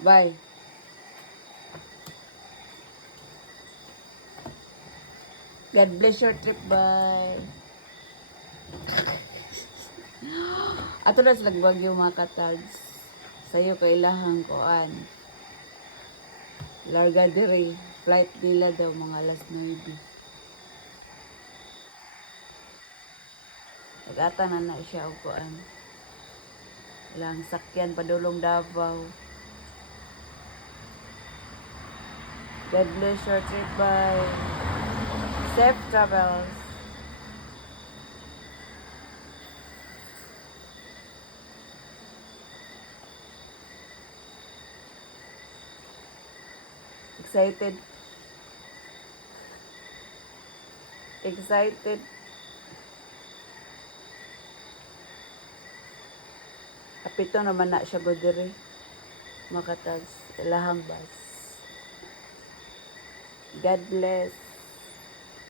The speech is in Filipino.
Bye. God bless your trip. Bye. Ato na sila Bagyo mga katags. Sa'yo kailahang koan. Larga diri. Flight nila daw mga alas 9. Nagata na siya o koan. Ilang sakyan padulong Davao. God bless your trip. Bye. Safe travels. Excited. Excited. Kapito naman na siya godiri. Makatags. Ilahang bus. God bless.